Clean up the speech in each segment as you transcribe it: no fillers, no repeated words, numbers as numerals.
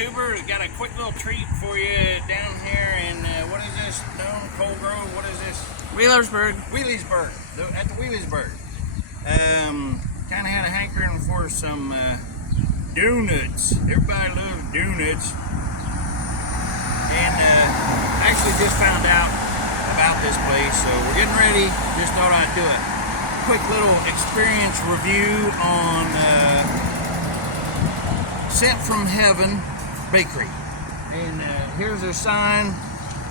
YouTuber. We got a quick little treat for you down here in, what is this? Cold Grove? What is this? Wheelersburg. Wheelersburg. At the Wheelersburg. Kind of had a hankering for some donuts. Everybody loves donuts. And actually just found out about this place, so we're getting ready. Just thought I'd do a quick little experience review on Sent from Heaven Bakery. And here's their sign,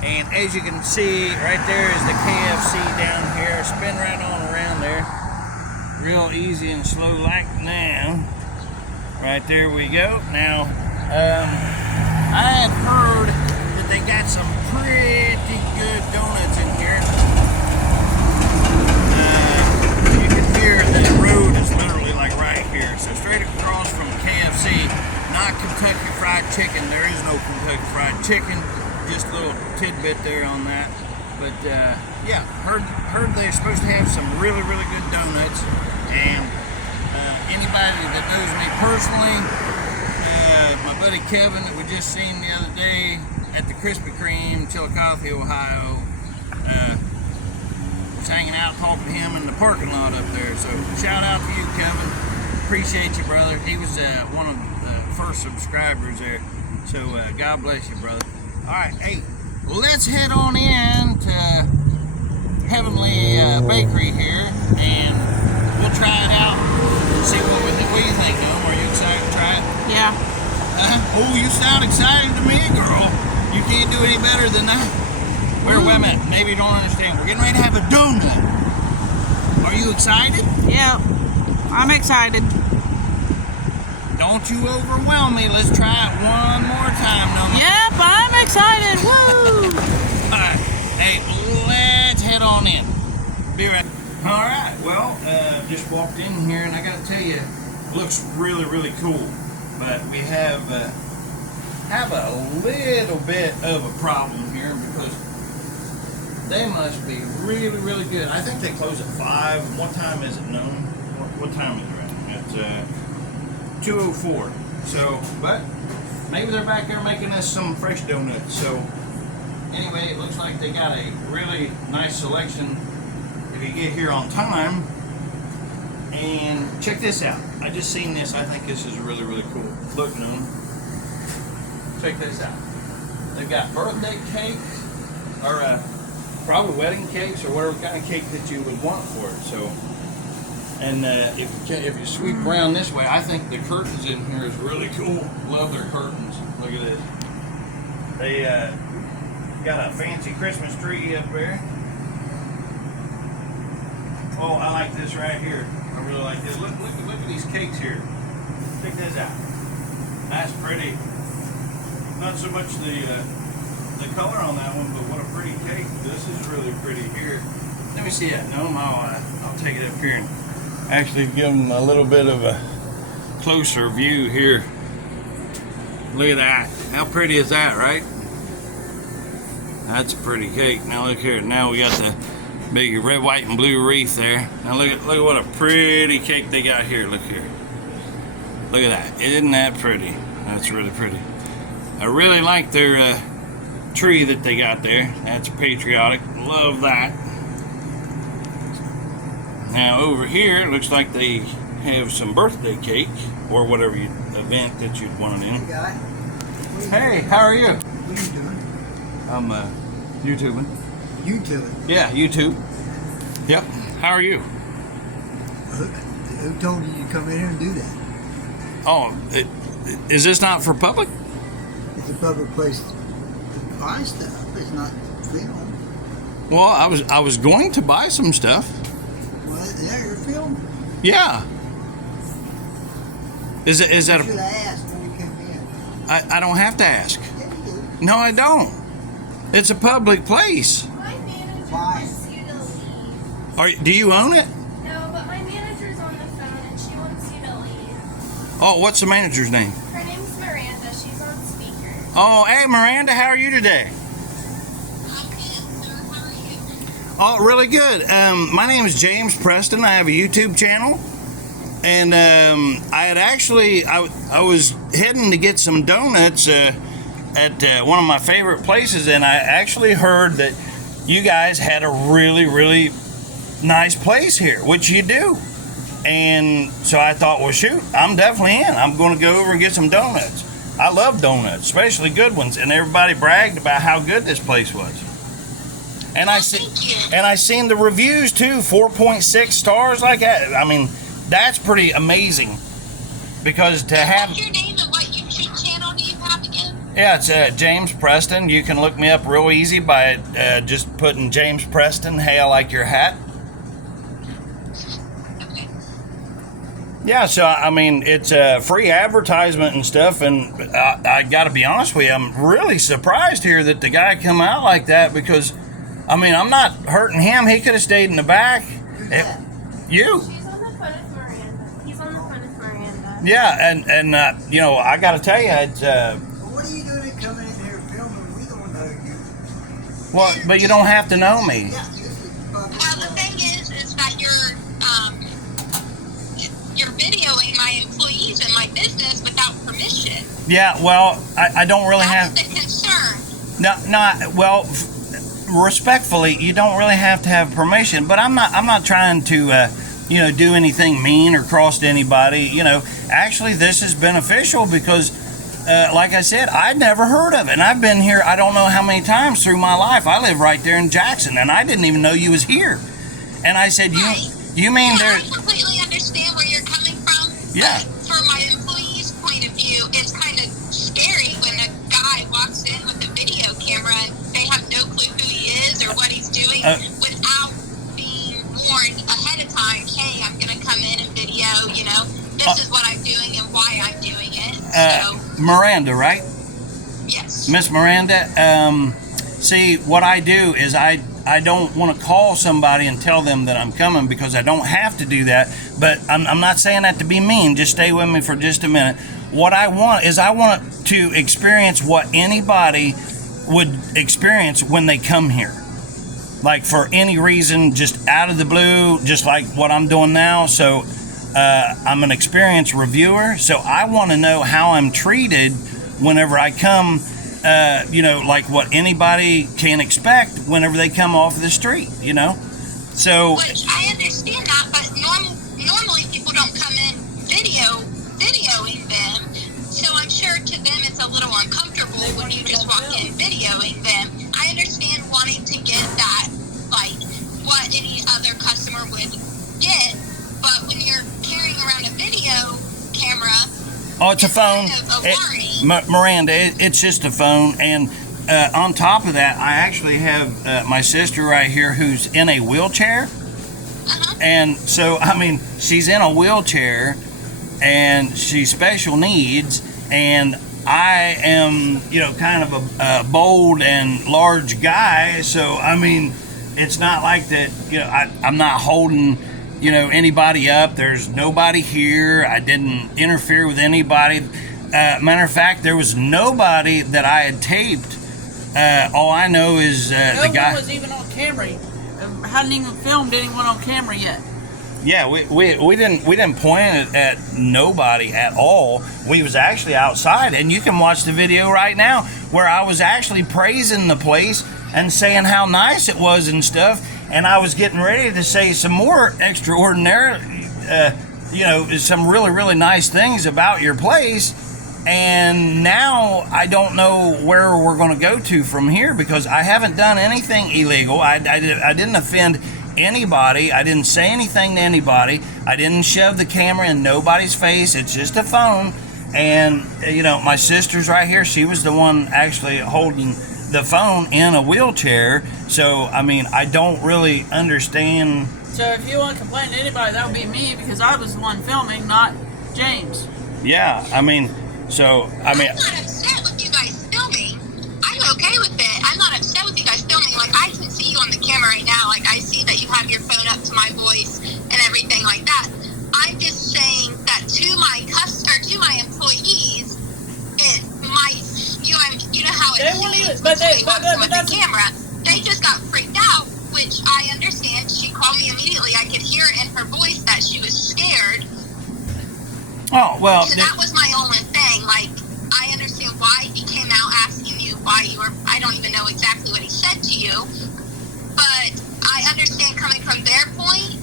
and as you can see, right there is the KFC down here. Spin right on around there. Real easy and slow like now. Right there we go. Now, I had heard that they got some pretty good donuts in here. You can hear that the road is literally like right here. So straight across from KFC, not Kentucky Fried Chicken. There is no Kentucky Fried Chicken. Just a little tidbit there on that. But yeah, heard they're supposed to have some really good donuts. And anybody that knows me personally, my buddy Kevin that we just seen the other day at the Krispy Kreme, Chillicothe, Ohio, was hanging out talking to him in the parking lot up there. So shout out to you, Kevin. Appreciate you, brother. He was one of the first subscribers there. So God bless you, brother. All right, hey, let's head on in to Heavenly Bakery here, and we'll try it out. See what do you think, Noam? Are you excited to try it? Yeah. Oh, you sound excited to me, girl. You can't do any better than that. Wait a minute. Maybe you don't understand. We're getting ready to have a donut. Are you excited? Yeah. I'm excited. Don't you overwhelm me. Let's try it one more time, Noam. Yep, I'm excited. Woo! All right. Hey, let's head on in. Be right. All right. Well, just walked in here, and I got to tell you, it looks really cool. But we have a little bit of a problem here because they must be really good. I think they close at 5. What time is it, Noam? What time is it right? It's 2:04. So, but maybe they're back there making us some fresh donuts. So, anyway, it looks like they got a really nice selection if you get here on time. And check this out. I just seen this. I think this is really cool. Look, Noam. Check this out. They've got birthday cakes, or probably wedding cakes, or whatever kind of cake that you would want for it. So, and if you sweep around this way, I think the curtains in here is really cool. Love their curtains. Look at this. They got a fancy Christmas tree up there. Oh, I like this right here. I really like this. Look at these cakes here. Check this out. That's pretty. Not so much the color on that one, but what a pretty cake. This is really pretty here. Let me see that. Noam, I'll take it up here and actually give them a little bit of a closer view here. Look at that. How pretty is that, right? That's a pretty cake. Now look here. Now we got the big red, white, and blue wreath there. Now look at what a pretty cake they got here. Look here. Look at that. Isn't that pretty? That's really pretty. I really like their tree that they got there. That's patriotic. Love that. Now over here, it looks like they have some birthday cake or whatever event that you'd want it in. Hey, how are you? What are you doing? I'm YouTubing. YouTubing? Yeah, YouTube. Yep. How are you? Who told you to come in here and do that? Oh, is this not for public? It's a public place to buy stuff. It's not film. Well, I was going to buy some stuff. Well, yeah, you're filming. Yeah. Is that You a? should have asked when you came in. I don't have to ask. Yeah, you do. No, I don't. It's a public place. My manager Why? wants you to leave. Do you own it? No, but my manager's on the phone and she wants you to leave. Oh, what's the manager's name? Her name's Miranda. She's on speaker. Oh, hey, Miranda, how are you today? Oh, really good. My name is James Preston. I have a YouTube channel, and I had actually I was heading to get some donuts at one of my favorite places, and I actually heard that you guys had a really, really nice place here, which you do. And so I thought, well, shoot, I'm definitely in. I'm going to go over and get some donuts. I love donuts, especially good ones, and everybody bragged about how good this place was. And I seen the reviews too, 4.6 stars like that. I mean, that's pretty amazing. Because to have... What's your name and what YouTube channel do you have again? Yeah, it's James Preston. You can look me up real easy by just putting James Preston, hey, I like your hat. Okay. Yeah, so, I mean, it's a free advertisement and stuff, and I got to be honest with you, I'm really surprised here that the guy come out like that because, I mean, I'm not hurting him. He could have stayed in the back. You. She's on the front of Miranda. He's on the front of Miranda. Yeah, and you know, I got to tell you, it's... What are you doing coming in here filming? We don't know you. well, but you don't have to know me. Yeah, this is public. Well, the thing is that you're videoing my employees and my business without permission. Yeah, well, I don't really have... That's the concern. No, well, respectfully, you don't really have to have permission. But I'm not trying to, do anything mean or cross to anybody. You know, actually, this is beneficial because, like I said, I'd never heard of it. And I've been here, I don't know how many times through my life. I live right there in Jackson, and I didn't even know you was here. And I said, you mean there? I completely understand where you're coming from. Yeah. But from my employee's point of view, it's kind of scary when a guy walks in with a video camera and they have no clue who he is or what he's doing without being warned ahead of time. Hey, I'm going to come in and video. This is what I'm doing and why I'm doing it. Miranda, right? Yes. Miss Miranda, see, what I do is I don't want to call somebody and tell them that I'm coming because I don't have to do that. But I'm not saying that to be mean. Just stay with me for just a minute. What I want is I want to experience what anybody would experience when they come here. Like for any reason, just out of the blue, just like what I'm doing now. So I'm an experienced reviewer. So I want to know how I'm treated whenever I come. Like what anybody can expect whenever they come off the street, So, which I understand that, but normally people don't come in videoing them. So I'm sure to them it's a little uncomfortable when you just walk in videoing them. I understand wanting to get that, like what any other customer would get, but when you're carrying around a video camera. oh, it's a phone. Kind of a worry. Miranda, it's just a phone. And on top of that, I actually have my sister right here who's in a wheelchair. Uh-huh. And so, I mean, she's in a wheelchair and she's special needs. And I am, kind of a bold and large guy. So, I mean, it's not like that, I'm not holding, anybody up. There's nobody here. I didn't interfere with anybody. Matter of fact, there was nobody that I had taped. All I know is the guy. No one was even on camera. Hadn't even filmed anyone on camera yet. Yeah, we didn't point it at nobody at all. We was actually outside, and you can watch the video right now where I was actually praising the place and saying how nice it was and stuff. And I was getting ready to say some more extraordinary, some really, really nice things about your place. And now I don't know where we're going to go to from here because I haven't done anything illegal. I didn't offend anybody. I didn't say anything to anybody. I didn't shove the camera in nobody's face. It's just a phone. And, my sister's right here. She was the one actually holding the phone in a wheelchair. So, I mean, I don't really understand. So if you want to complain to anybody, that would be me because I was the one filming, not James. Yeah, I mean, I'm not upset with you guys filming. I'm okay with it. I'm not upset with you guys filming. Like, I can see you on the camera right now. Like, I see that you have your phone up to my voice and everything like that. I'm just saying that to my employees, it might, you know how it seems when somebody walks in with the camera. They just got freaked out, which I understand. She called me immediately. I could hear in her voice that she was scared. Oh, well. So that was my only thing. Like, I understand why he came out asking you why you were, I don't even know exactly what he said to you, but I understand coming from their point,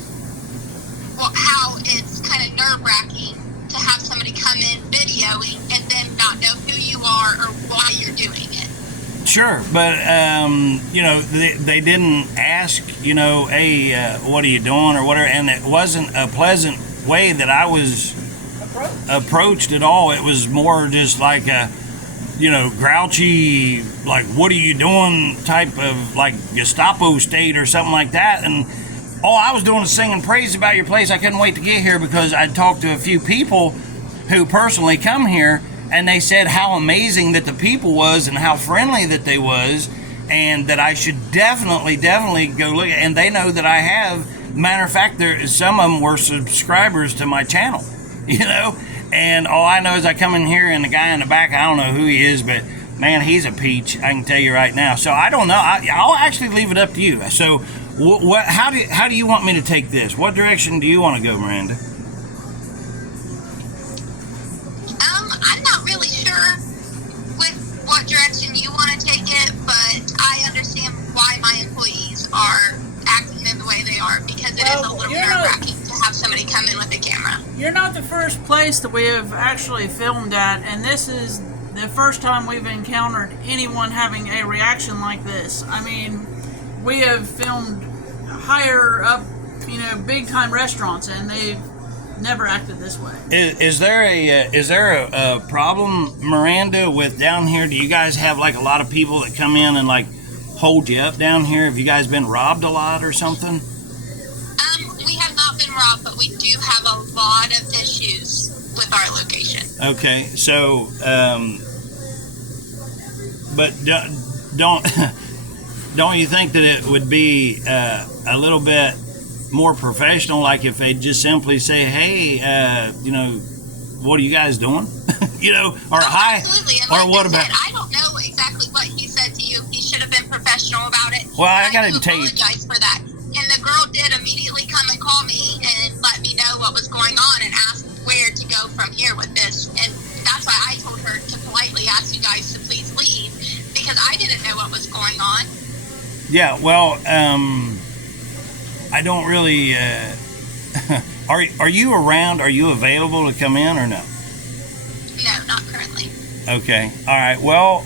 how it's kind of nerve-wracking to have somebody come in videoing and then not know who you are or why you're doing it. Sure, but you know, they didn't ask, you know, hey, what are you doing or whatever, and it wasn't a pleasant way that I was approached at all. It was more just like a, you know, grouchy, like, what are you doing type of like Gestapo state or something like that. And all I was doing was singing praise about your place. I couldn't wait to get here because I talked to a few people who personally come here, and they said how amazing that the people was and how friendly that they was, and that I should definitely go look at. And they know that I have. Matter of fact, some of them were subscribers to my channel, you know. And all I know is I come in here, and the guy in the back, I don't know who he is, but man, he's a peach. I can tell you right now. So I don't know. I'll actually leave it up to you. So how do you want me to take this? What direction do you want to go, Miranda? I'm not really sure with what direction you want to take it, but I understand why my employees are acting in the way they are, because it is a little nerve-wracking to have somebody come in with a camera. You're not the first place that we have actually filmed at, and this is the first time we've encountered anyone having a reaction like this. I mean, we have filmed higher up, you know, big time restaurants, and they've never acted this way. Is there a problem, Miranda, with down here? Do you guys have like a lot of people that come in and like hold you up down here? Have you guys been robbed a lot or something? We have not been robbed, but we do have a lot of issues with our location. Okay, so but don't you think that it would be a little bit more professional, like if they just simply say, hey, you know, what are you guys doing? You know, or hi, absolutely. And or like what I about? said, I don't know exactly what he said to you. He should have been professional about it. Well, I gotta tell you, apologize for that. And the girl did immediately come and call me and let me know what was going on and asked where to go from here with this. And that's why I told her to politely ask you guys to please leave, because I didn't know what was going on. Yeah, well, I don't really. Are you around? Are you available to come in or no? No, not currently. Okay. All right. Well.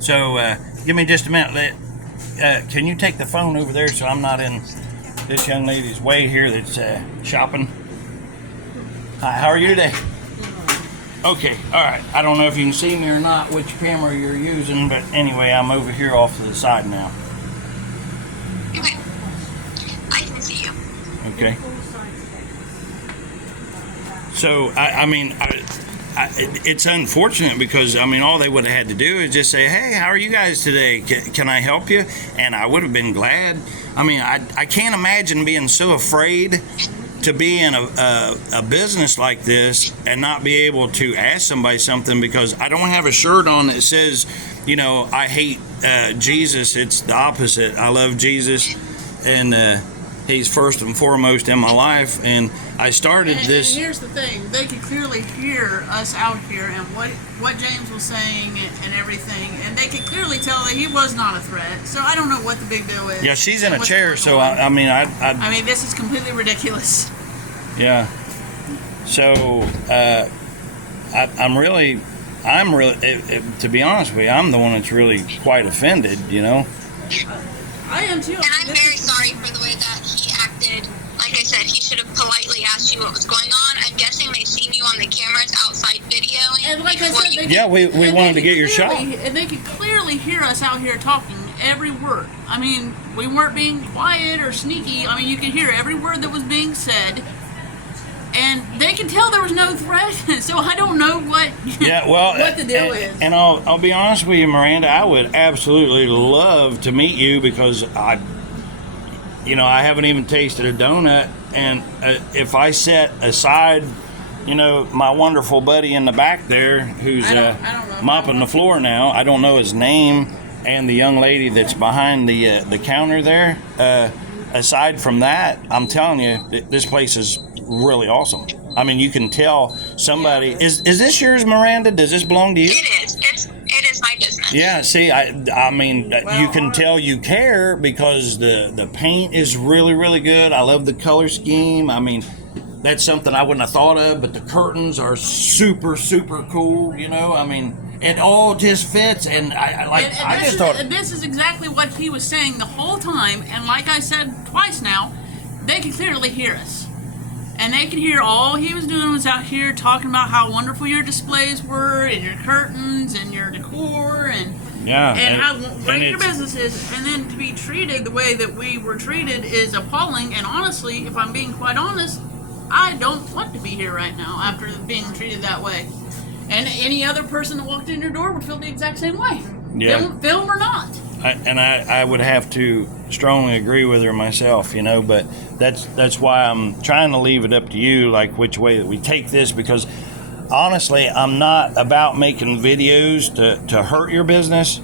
So give me just a minute. Can you take the phone over there so I'm not in this young lady's way here that's shopping? Hi, how are you today? Okay, all right. I don't know if you can see me or not, which camera you're using, but anyway, I'm over here off to the side now. Okay. I can see you. Okay. So, I mean, it's unfortunate because, I mean, all they would have had to do is just say, hey, how are you guys today? Can I help you? And I would have been glad. I mean, I can't imagine being so afraid to be in a business like this and not be able to ask somebody something because I don't have a shirt on that says, you know, I hate Jesus. It's the opposite. I love Jesus, and he's first and foremost in my life. And I started this. And here's the thing: they could clearly hear us out here and what James was saying and everything, and they could clearly tell that he was not a threat. So I don't know what the big deal is. Yeah, she's in a chair, so I mean, I mean, this is completely ridiculous. Yeah. So I'm really, to be honest with you, I'm the one that's really quite offended. You know. I am too. And I'm very sorry for the way that he acted. Like I said, he should have politely asked you what was going on. I'm guessing they've seen you on the cameras outside videoing. And like I said, we wanted to get your shot. And they could clearly hear us out here talking every word. I mean, we weren't being quiet or sneaky. I mean, you could hear every word that was being said. and they could tell there was no threat. So I don't know what Yeah, well, what the deal is. And I'll be honest with you, Miranda. I would absolutely love to meet you because I haven't even tasted a donut, and if I set aside, my wonderful buddy in the back there who's I don't know. mopping the floor now. I don't know his name, and the young lady that's behind the counter there. Aside from that, I'm telling you, this place is really awesome. I mean, you can tell somebody. Is this yours, Miranda? Does this belong to you? It is. It is my business. Yeah, see, I mean, you can tell you care because the paint is really, really good. I love the color scheme. I mean, that's something I wouldn't have thought of, but the curtains are super, super cool, I mean, it all just fits, and I just thought... This is exactly what he was saying the whole time, and like I said twice now, they can clearly hear us. And they could hear all he was doing was out here talking about how wonderful your displays were, and your curtains, and your decor, and how great your business is. And then to be treated the way that we were treated is appalling. And honestly, if I'm being quite honest, I don't want to be here right now after being treated that way. And any other person that walked in your door would feel the exact same way. Yeah. Film or not. I would have to strongly agree with her myself, but that's why I'm trying to leave it up to you, like which way that we take this, because honestly, I'm not about making videos to hurt your business.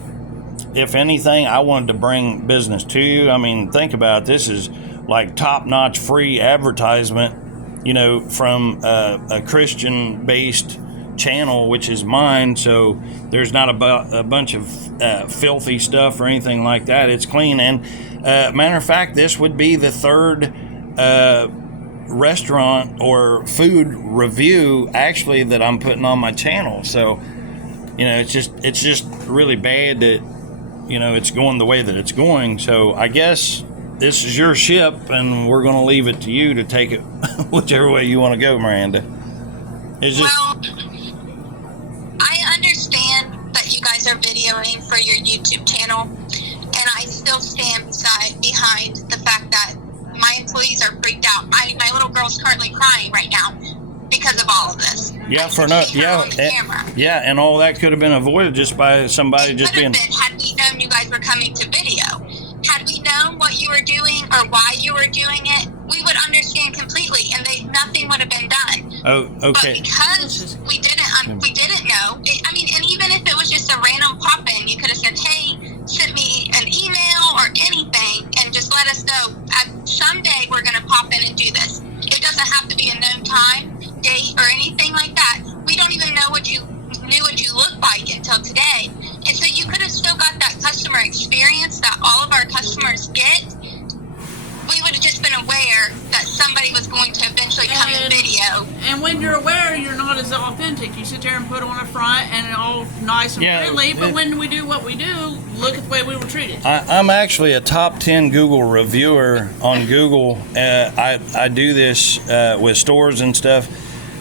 If anything, I wanted to bring business to you. I mean, think about it. This is like top-notch free advertisement, from a Christian-based channel, which is mine, so there's not a bunch of filthy stuff or anything like that. It's clean, and matter of fact, this would be the third restaurant or food review actually that I'm putting on my channel. So it's just really bad that it's going the way that it's going. So I guess this is your ship, and we're going to leave it to you to take it whichever way you want to go, Miranda. Well, I understand that you guys are videoing for your YouTube channel, and I still stand behind the fact that my employees are freaked out. My little girl's currently crying right now because of all of this. Yeah, Yeah, and all that could have been avoided just by somebody just being. Had we known you guys were coming to video, had we known what you were doing or why you were doing it, we would understand completely, and nothing would have been done. Oh, okay. But because we didn't know. And even if it was just a random pop-in, you could have said, "Hey, send me an email or anything, and just let us know. Someday we're going to pop in and do this." It doesn't have to be a known time, date, or anything like that. We don't even know what you look like until today, and so you could have still got that customer experience that all of our customers get. We would have just been aware that somebody was going to eventually come in video. And when you're aware, you're not as authentic. You sit there and put on a front and all nice and friendly, but when we do what we do, look at the way we were treated. I'm actually a top 10 Google reviewer on Google. I do this with stores and stuff,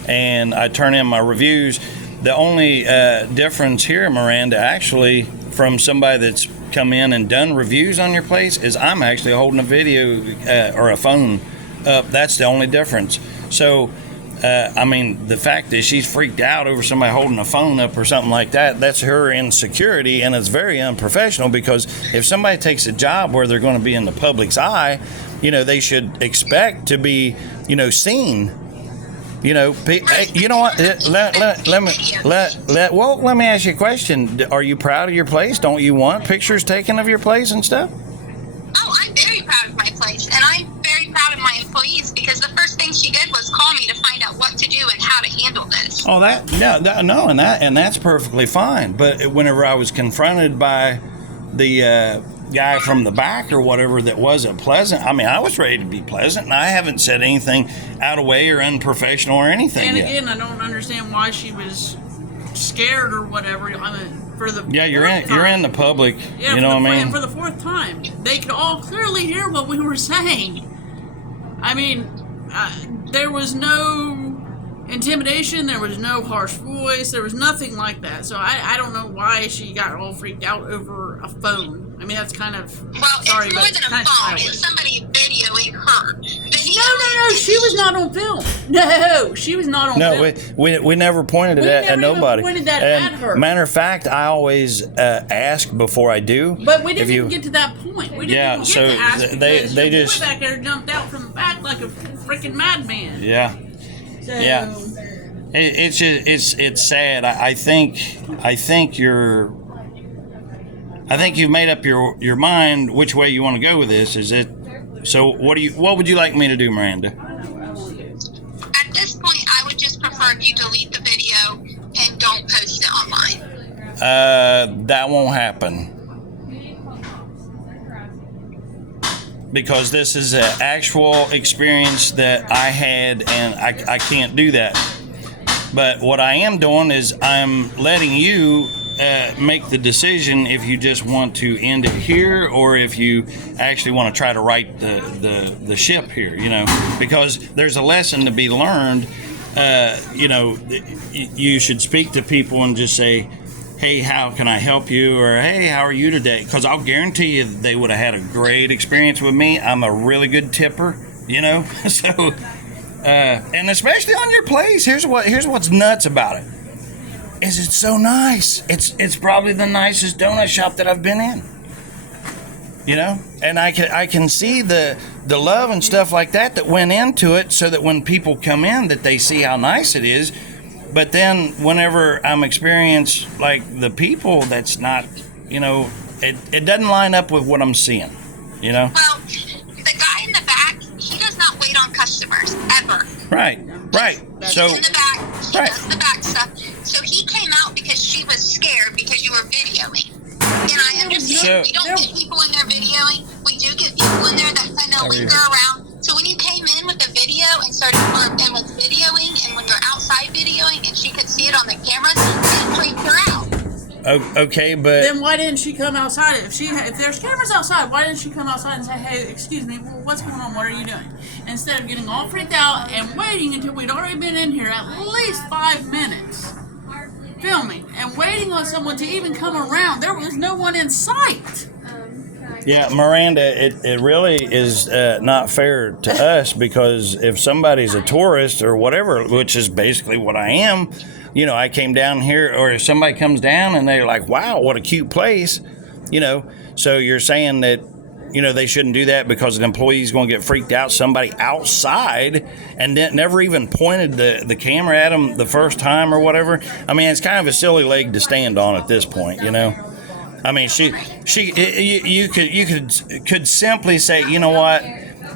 and I turn in my reviews. The only difference here, Miranda, actually, from somebody that's come in and done reviews on your place, is I'm actually holding a video or a phone up. That's the only difference. So, the fact that she's freaked out over somebody holding a phone up or something like that, that's her insecurity, and it's very unprofessional, because if somebody takes a job where they're going to be in the public's eye, they should expect to be, seen. You know what? Let me ask you a question. Are you proud of your place? Don't you want pictures taken of your place and stuff? Oh, I'm very proud of my place, and I'm very proud of my employees, because the first thing she did was call me to find out what to do and how to handle this. Oh, and that's perfectly fine. But whenever I was confronted by the guy from the back or whatever that wasn't pleasant, I was ready to be pleasant, and I haven't said anything out of way or unprofessional or anything and yet. Again, I don't understand why she was scared or whatever. You're in the public. Yeah, you know what I mean? For the fourth time, they could all clearly hear what we were saying. There was no intimidation, there was no harsh voice, there was nothing like that. So I don't know why she got all freaked out over a phone. That's kind of it's more than a phone. It's somebody videoing her. No, she was not on film. No, she was not on No, film. we never pointed We that never at even nobody. pointed that And at her. Matter of fact, I always ask before I do. But we didn't If you- even get to that point. We didn't Yeah, even get so to ask they because they your just boy back there jumped out from the back like a freaking madman. yeah. So, Yeah. It's just it's sad. I think you've made up your mind which way you want to go with this. Is it? So what would you like me to do, Miranda? At this point, I would just prefer you delete the video and don't post it online. That won't happen because this is an actual experience that I had, and I can't do that. But what I am doing is I'm letting you make the decision if you just want to end it here or if you actually want to try to right the ship here, because there's a lesson to be learned. You should speak to people and just say, hey, how can I help you? Or, hey, how are you today? Because I'll guarantee you they would have had a great experience with me. I'm a really good tipper, so... and especially on your place, here's what's nuts about it. Is it's so nice. It's probably the nicest donut shop that I've been in. And I can see the love and stuff like that went into it, so that when people come in, that they see how nice it is. But then whenever I'm experiencing like the people, that's not, it doesn't line up with what I'm seeing. Well, the guy in the back, he does not wait on customers ever. Right. So He's in the back. He right. does the back stuff. So he came out because she was scared because you were videoing. And I understand we don't get people in there videoing. We do get people in there that kind of linger around. So when you came in with the video and was videoing, and when you're outside videoing and she could see it on the cameras, it freaked her out. Okay, but then why didn't she come outside? If there's cameras outside, why didn't she come outside and say, hey, excuse me, what's going on? What are you doing? Instead of getting all freaked out and waiting until we'd already been in here at least 5 minutes filming and waiting on someone to even come around. There was no one in sight. yeah, Miranda, it really is not fair to us, because if somebody's a tourist or whatever, which is basically what I am, I came down here, or if somebody comes down and they're like, wow, what a cute place, so you're saying that, they shouldn't do that because an employee's going to get freaked out, somebody outside, and never even pointed the camera at them the first time or whatever. I mean, it's kind of a silly leg to stand on at this point, I mean, you could simply say, you know what,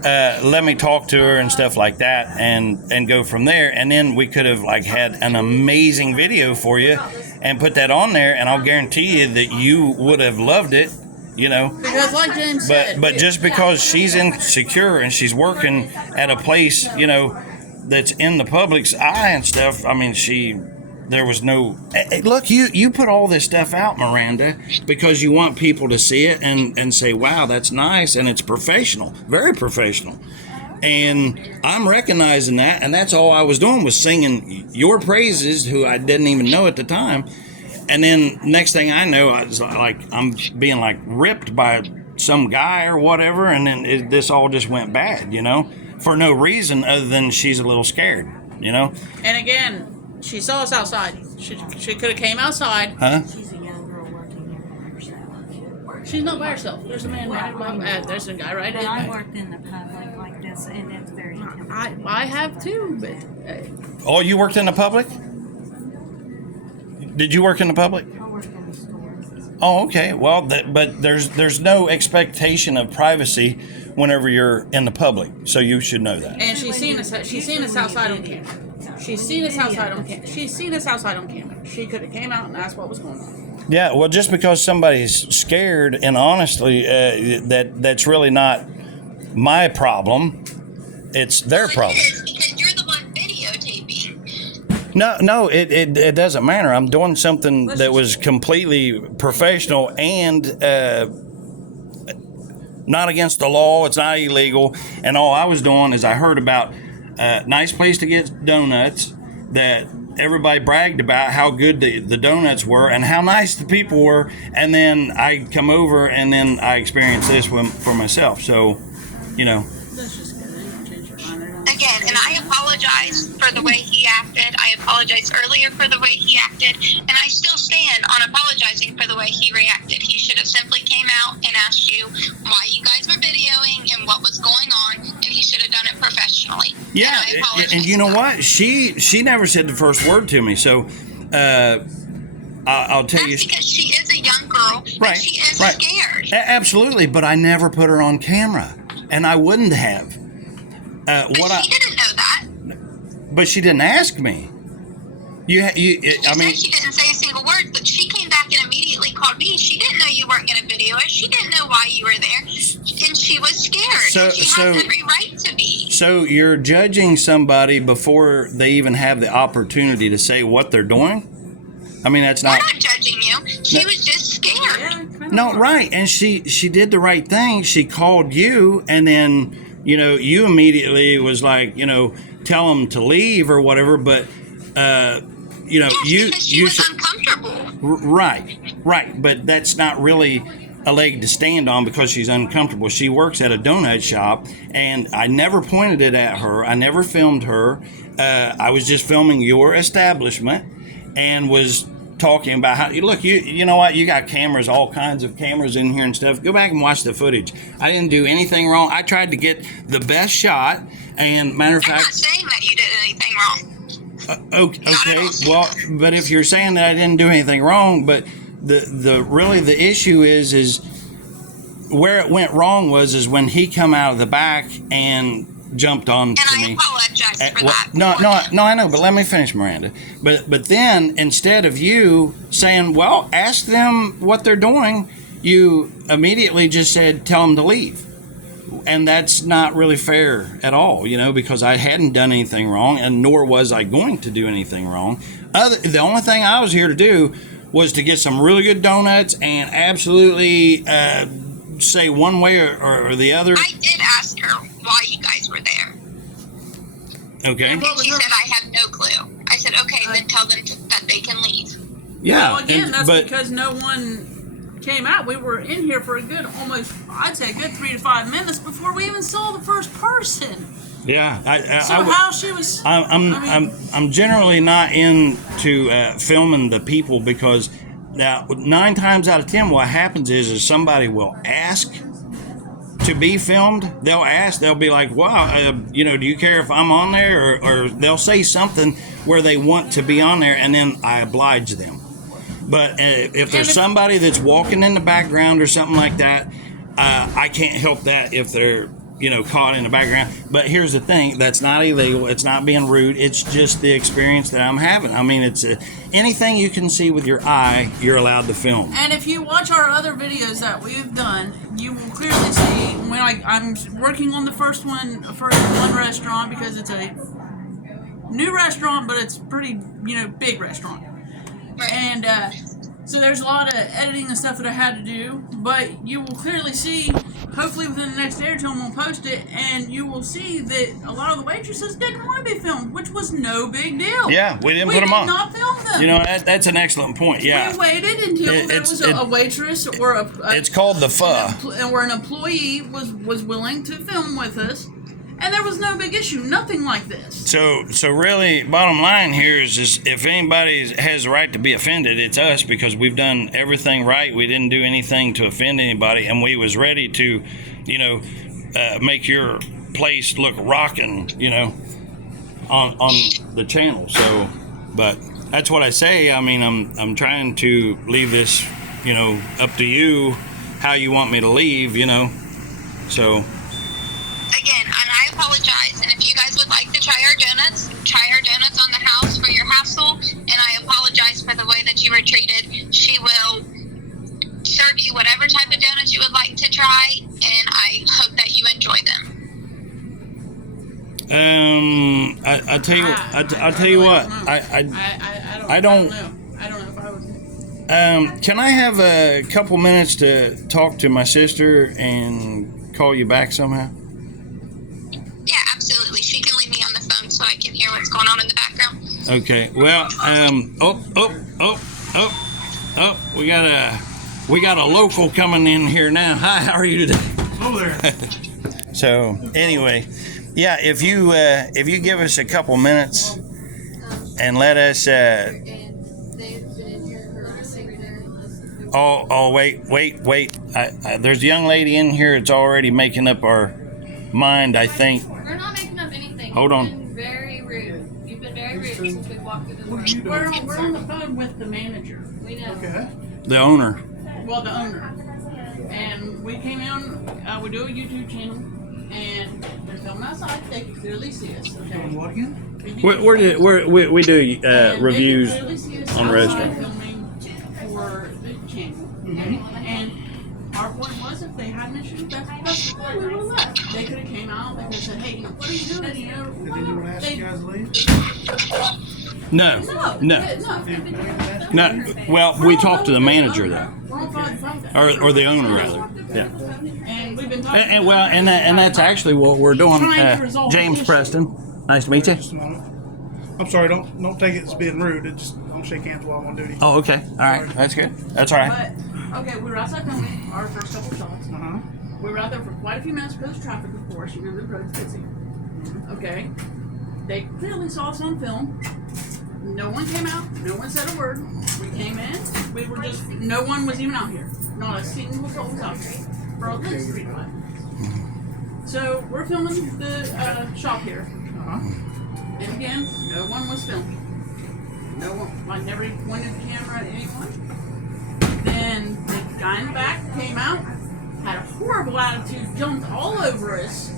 let me talk to her and stuff like that, and go from there, and then we could have had an amazing video for you and put that on there, and I'll guarantee you that you would have loved it, Because like James said, but just because she's insecure and she's working at a place, that's in the public's eye and stuff, I mean, there was no... Look, you put all this stuff out, Miranda, because you want people to see it and say, wow, that's nice, and it's professional, very professional. And I'm recognizing that, and that's all I was doing was singing your praises, who I didn't even know at the time. And then next thing I know, I'm being ripped by some guy or whatever, and then this all just went bad, for no reason other than she's a little scared, And again, she saw us outside. She could have came outside. Huh? She's a young girl working here by herself. She's not by herself. There's a man right there's a guy right But in I there. worked in the public like this, and it's very intimidating. I have too, but Oh, you worked in the public? Did you work in the public? I worked in the stores. Oh, okay. Well, but there's no expectation of privacy whenever you're in the public, so you should know that. and she's seen us outside on camera. She's seen us outside on camera. She's seen us outside on camera. She could have came out and asked what was going on. Yeah. Well, just because somebody's scared, and honestly, that's really not my problem. It's their problem. It is, because you're the one videotaping. No, it doesn't matter. I'm doing something that was completely professional and not against the law. It's not illegal. And all I was doing is I heard about a nice place to get donuts that everybody bragged about how good the donuts were and how nice the people were. And then I come over and then I experienced this one for myself. So, Let's just get it. Change your mind. I apologize for the way he acted. I apologized earlier for the way he acted, and I still stand on apologizing for the way he reacted. He should have simply came out and asked you why you guys were videoing and what was going on, and he should have done it professionally. Yeah, And I apologize and you know for that. what? She never said the first word to me. So I'll tell you. That's because she is a young girl, Right, and she is right. scared. Absolutely, but I never put her on camera, and I wouldn't have. But she didn't know that. But she didn't ask me. She said she didn't say a single word, but she came back and immediately called me. She didn't know you weren't going to video it. She didn't know why you were there, and she was scared. And she has every right to be. So you're judging somebody before they even have the opportunity to say what they're doing? I mean, that's We're not. not judging you. She was just scared. Yeah, kind of. No, right. And she did the right thing. She called you, and then, you immediately was like, tell them to leave or whatever. But, Yes, because she was uncomfortable. Right. But that's not really a leg to stand on because she's uncomfortable. She works at a donut shop, and I never pointed it at her. I never filmed her. I was just filming your establishment and was talking about how, look, you know what, you got cameras, all kinds of cameras in here and stuff. Go back and watch the footage. I didn't do anything wrong. I tried to get the best shot, and matter of I'm not fact, saying that you did anything wrong. okay, well, but if you're saying that I didn't do anything wrong, but the issue is where it went wrong was when he come out of the back and jumped on And to I me. apologize for Well, that. no, I know, but let me finish, Miranda. But then instead of you saying, well, ask them what they're doing, you immediately just said, tell them to leave. And that's not really fair at all, because I hadn't done anything wrong, and nor was I going to do anything wrong. The only thing I was here to do was to get some really good donuts and absolutely say one way or the other. I did ask her why you guys were there. Okay. And she said, I have no clue. I said, okay, then tell them that they can leave. Yeah. Well, again, that's but because no one came out. We were in here for a good, I'd say a good 3 to 5 minutes before we even saw the first person. yeah, How she was. I'm generally not into filming the people because now 9 times out of 10 what happens is somebody will ask to be filmed. They'll be like, wow, do you care if I'm on there, or they'll say something where they want to be on there, and then I oblige them. But if there's somebody that's walking in the background or something like that, I can't help that if they're caught in the background. But here's the thing, that's not illegal. It's not being rude. It's just the experience that I'm having. I mean, it's anything you can see with your eye, you're allowed to film. And if you watch our other videos that we've done, you will clearly see when I'm working on the first one restaurant, because it's a new restaurant, but it's pretty, big restaurant. And so there's a lot of editing and stuff that I had to do, but you will clearly see, hopefully within the next day or two, I'm going to post it, and you will see that a lot of the waitresses didn't want to be filmed, which was no big deal. Yeah, we didn't put them on. We did not film them. That's an excellent point. Yeah. We waited until there was a waitress or it's called the pho. where an employee was willing to film with us, and there was no big issue, nothing like this. So really, bottom line here is if anybody has the right to be offended, it's us, because we've done everything right. We didn't do anything to offend anybody, and we was ready to, make your place look rocking, on the channel. So, but that's what I say. I mean, I'm trying to leave this, up to you, how you want me to leave, so. Again, and I apologize, and if you guys would like to try our donuts on the house for your hassle, and I apologize for the way that you were treated. She will serve you whatever type of donuts you would like to try, and I hope that you enjoy them. I'll tell you what. I don't know if I would. Can I have a couple minutes to talk to my sister and call you back somehow? Yeah, absolutely. She can leave me on the phone so I can hear what's going on in the background. Okay. Well, we got a local coming in here now. Hi, how are you today? Hello there. So anyway, yeah, if you give us a couple minutes and let us. Wait. There's a young lady in here that's already making up our mind, I think. We're not making up anything. Hold on. You've been very rude. You've been very rude since we walked through the door. We're on the phone with the manager. We know. Okay. The owner. Well, the owner. And we came in, we do a YouTube channel, and we're filming outside. They can clearly see us. Okay. What again? We do And reviews they can clearly see us on the outside restaurant. filming for the channel. And our point was, if they had an issue, that's why we would have left. They could have came out. They could have said, "Hey, you know, what are you doing?" You know, Did anyone ask they- you guys to leave? No. Well, we talked to the manager though, We're on phone. or the owner rather. Yeah. And we've been talking. And that's actually what we're doing. Trying to resolve James the issue. Preston, nice to meet you. Just a moment. I'm sorry. Don't take it as being rude. It just don't shake hands while I'm on duty. Oh, okay. All right. That's good. That's all right. But okay, we were outside filming our first couple shots. Uh-huh. We were out there for quite a few minutes because traffic, of course. You remember the road's busy. Okay. They clearly saw us on film. No one came out. No one said a word. We came in. We were just. No one was even out here. Not a single soul was out here for at least 3 months. So we're filming the shop here. Uh-huh. And again, no one was filming. No one. I never even pointed the camera at anyone. Then the guy in the back came out, had a horrible attitude, jumped all over us.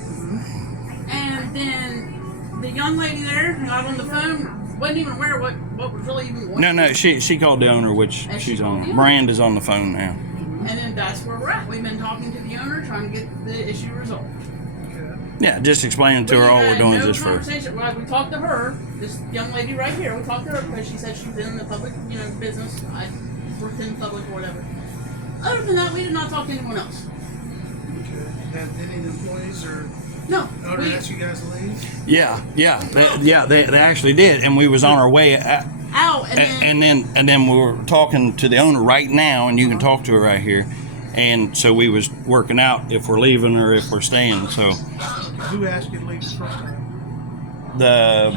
And then the young lady there got on the phone, wasn't even aware what was really even going on. No. She called the owner, which And she's she called on. the owner. Miranda's on the phone now. And then that's where we're at. We've been talking to the owner, trying to get the issue resolved. Yeah, just explaining to her all we're doing is this first. Well, we talked to her, this young lady right here. We talked to her because she said she was in the public, business. I worked in public or whatever. Other than that, we did not talk to anyone else. Okay. Had any of the employees or No. owner asked you guys to leave? Yeah. They actually did, and we was on our way out, Out and then and then we were talking to the owner right now, and you can talk to her right here. And so we was working out if we're leaving or if we're staying. So Who asked you to leave the first time? the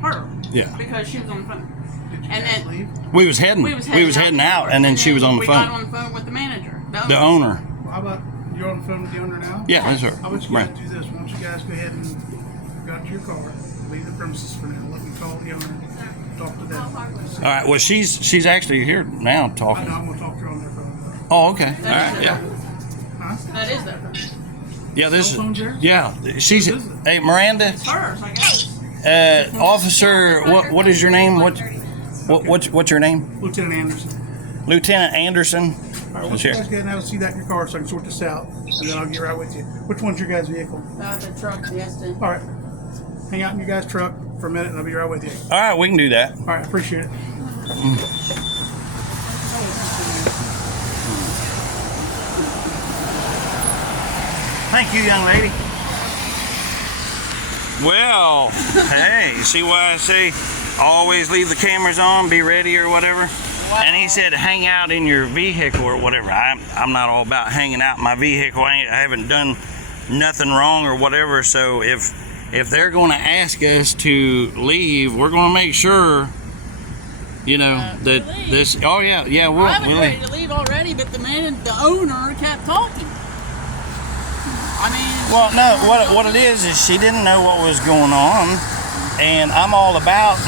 her. yeah, Because she was on the phone. Did you And guys then- leave? we was heading out, and then she was on the we got phone. on the phone with the manager. The owner. Well, how about you're on the phone with the owner now? Yeah, that's her. How about you Right. guys do this? Why don't you guys go ahead and go out to your car, leave the premises for now. Let me call the owner, talk to them. All right. Well, she's actually here now I talking. know I'm gonna talk to her on their phone. Oh, okay. All right. Yeah. Huh? That is their phone. Yeah. This Cell phone's yours? is. Yeah. She's. Whose is it? Hey, Miranda. It's hers, I guess. Officer. What is your name? What's your name? Lieutenant Anderson. Lieutenant Anderson. All right, let's Sure. guys go ahead and have a seat out in your car so I can sort this out, and then I'll get right with you. Which one's your guys' vehicle? The truck, the S10. All right. Hang out in your guys' truck for a minute, and I'll be right with you. All right, we can do that. All right, appreciate it. Thank you, young lady. Well, hey, see why I say always leave the cameras on, be ready or whatever? And he said hang out in your vehicle or whatever. I'm not all about hanging out in my vehicle. I haven't done nothing wrong or whatever. So if they're going to ask us to leave, we're going to make sure, that leave. this. Oh yeah, I we'll was leave. ready to leave already, but the owner kept talking. I mean, Well, no, what it is she didn't know what was going on, and I'm all about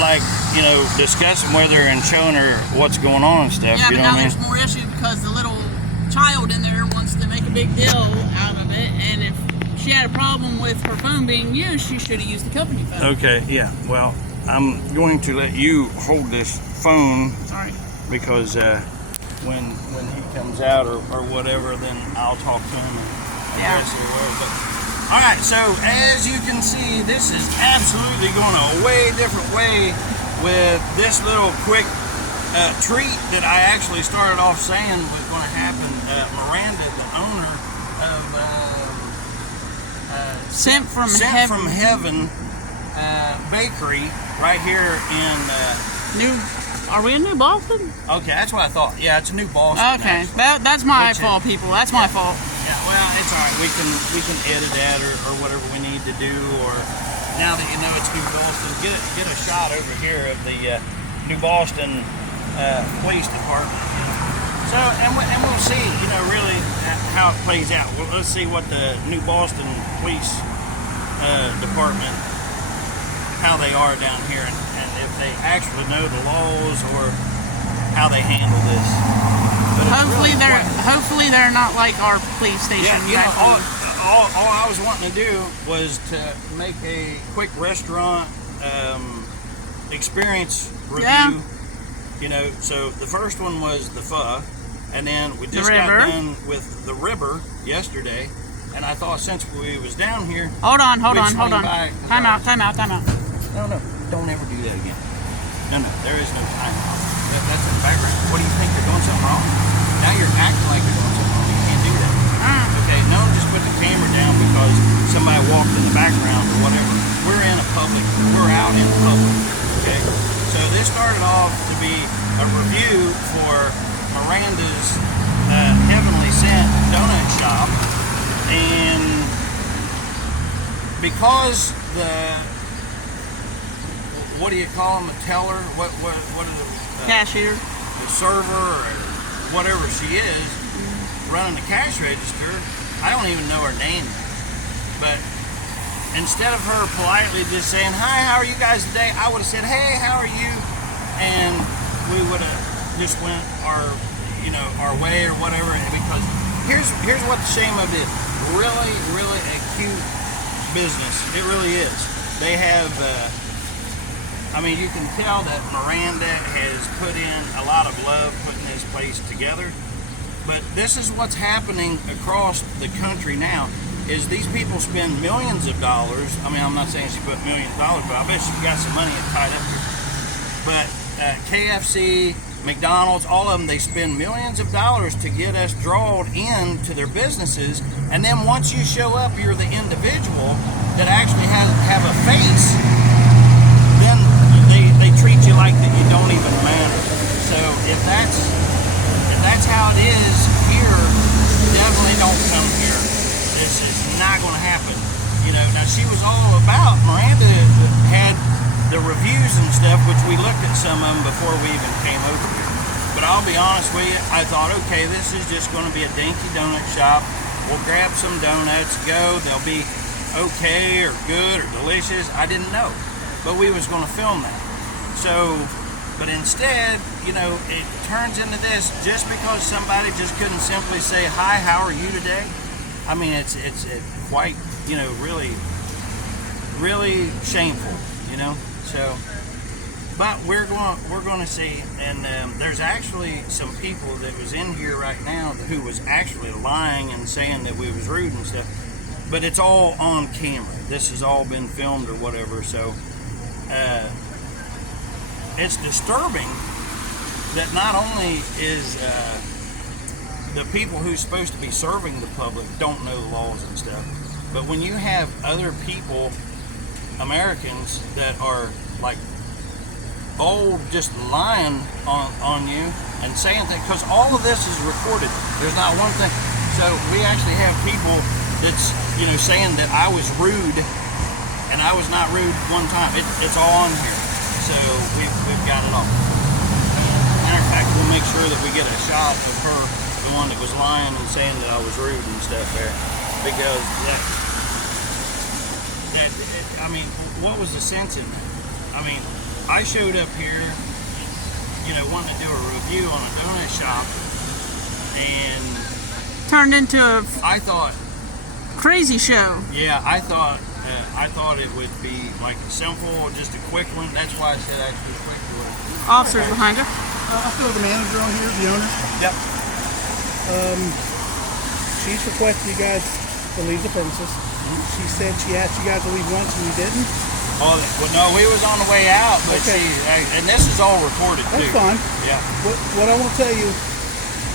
discussing with her and showing her what's going on and stuff. yeah, You but know now what I there's mean? more issue because the little child in there wants to make a big deal out of it, and if she had a problem with her phone being used, she should have used the company phone. Okay, yeah. Well, I'm going to let you hold this phone Sorry. because when he comes out or whatever, then I'll talk to him. And Yeah. the rest of the world. But, all right, so as you can see, this is absolutely going a way different way with this little quick treat that I actually started off saying was going to happen. Miranda, the owner of Sent from Sent heaven. from Heaven Bakery right here in. Are we in New Boston? Okay, that's what I thought. Yeah, it's a New Boston. Okay, actually. that's my Which is- fault, people. That's my fault. Yeah, well, it's all right. We can edit that or whatever we need to do. Or now that you know it's New Boston, get a shot over here of the New Boston Police Department. So and we'll see, you know, really how it plays out. Well, let's see what the New Boston Police Department, how they are down here, and if they actually know the laws or how they handle this. But it's Hopefully they're not like our police station. yeah, you back know, home. all I was wanting to do was to make a quick restaurant experience review. Yeah. You know, so the first one was the pho, and then we just River. got done with the river yesterday. And I thought since we was down here, Hold on. we'd swing by, 'cause Time out. No, don't ever do that again. No, there is no time out. That's in the background. What do you think? They're doing something wrong? Now you're acting like you're doing something wrong. You can't do that. Okay, no, just put the camera down because somebody walked in the background or whatever. We're out in public, okay? So this started off to be a review for Miranda's Heavenly Scent Donut Shop. And because what do you call them, a teller? What are the Cashier. the server or whatever she is running the cash register? I don't even know her name. But instead of her politely just saying, "Hi, how are you guys today?" I would have said, "Hey, how are you?" And we would have just went our way or whatever. Because here's what the shame of it is. Really a cute business. It really is. They have, you can tell that Miranda has put in a lot of love putting this place together. But this is what's happening across the country now, is these people spend millions of dollars. I mean, I'm not saying she put millions of dollars, but I bet she got some money tied up here. But KFC, McDonald's, all of them, they spend millions of dollars to get us drawn into their businesses, and then once you show up, you're the individual that actually have a face, then they treat you like that you don't even matter. So if that's how it is here, definitely don't come here. This is not going to happen. You know, now she was all about, Miranda had the reviews and stuff, which we looked at some of them before we even came over here. But I'll be honest with you, I thought, okay, this is just going to be a dinky donut shop. We'll grab some donuts, go. They'll be okay or good or delicious. I didn't know, but we was going to film that. So, but instead, you know, it turns into this just because somebody just couldn't simply say, "Hi, how are you today?" I mean, it's quite, you know, really shameful, you know. So, but we're going to see, and there's actually some people that was in here right now who was actually lying and saying that we was rude and stuff. But it's all on camera. This has all been filmed or whatever. So, it's disturbing that not only is the people who's supposed to be serving the public don't know the laws and stuff, but when you have other people, Americans, that are like old, just lying on you and saying things, because all of this is recorded. There's not one thing. So we actually have people that's, you know, saying that I was rude, and I was not rude one time. It's all on here. So we've got it all. Matter of fact, we'll make sure that we get a shot of her, the one that was lying and saying that I was rude and stuff there, because I mean, what was the sense in that? I mean, I showed up here, you know, wanting to do a review on a donut shop, and Turned into a I thought, crazy show. yeah, I thought it would be like a simple, just a quick one. That's why I said I'd do a quick one. Officers behind her. I feel the manager on here, the owner. Yep. She's requested you guys to leave the premises. She said she asked you guys to leave once and you didn't. Oh, well, no, we was on the way out, but Okay. and this is all recorded That's too. fine. Yeah. What I want to tell you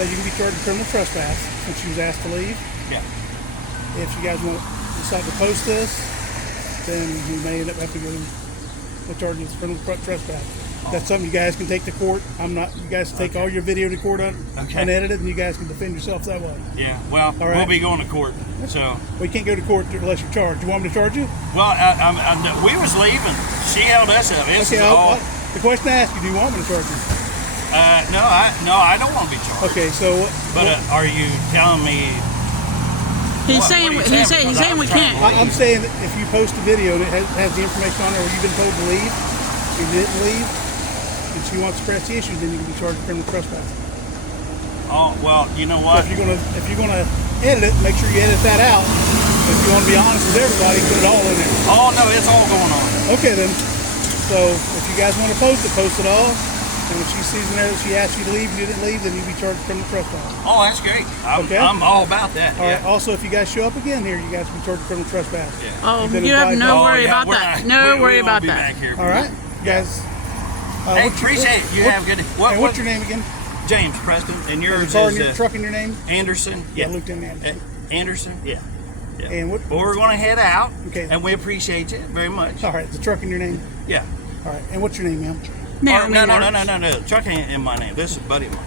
is you can be charged with criminal trespass since she was asked to leave. Yeah. If you guys want to decide to post this, then we may end up having to go with charges of criminal trespass. That's something you guys can take to court. I'm not. You guys take all your video to court unedited, and you guys can defend yourself that way. Yeah. Well, All right. we'll be going to court. So. We can't go to court unless you're charged. You want me to charge you? Well, we was leaving. She held us up. This is Okay. all. The question I asked you: do you want me to charge you? No, I don't want to be charged. Okay. So. But are you telling me? He's What saying are you he's saying? saying we can't. I'm saying that if you post a video and it has the information on it, where you've been told to leave, you didn't leave, and she wants to press the issue, then you can be charged with criminal trespassing. Oh well, you know So what? if you're gonna edit it, make sure you edit that out. If you want to be honest with everybody, put it all in there. Oh no, it's all going on. Okay then. So if you guys want to post it all. And when she sees in there that she asked you to leave, you didn't leave, then you'll be charged with criminal trespassing. Oh, that's great. Okay. I'm all about that. All right. Yeah. Also, if you guys show up again here, you guys will be charged with criminal trespassing. Yeah. Oh, You've been you have advised no not- worry yeah, about we're that. not- No we worry won't about be that. Back here. All right, guys. Hey, appreciate it. You have good. What's your name again? James Preston, and yours Car in is your truck in your name? Anderson. Yeah, Yeah. Lieutenant Anderson. Anderson. Yeah. Yeah. And what? Well, we're going to head out. Okay. And we appreciate you very much. All right, the truck in your name. Yeah. All right, and what's your name, ma'am? No, No. Truck ain't in my name. This is a buddy of mine.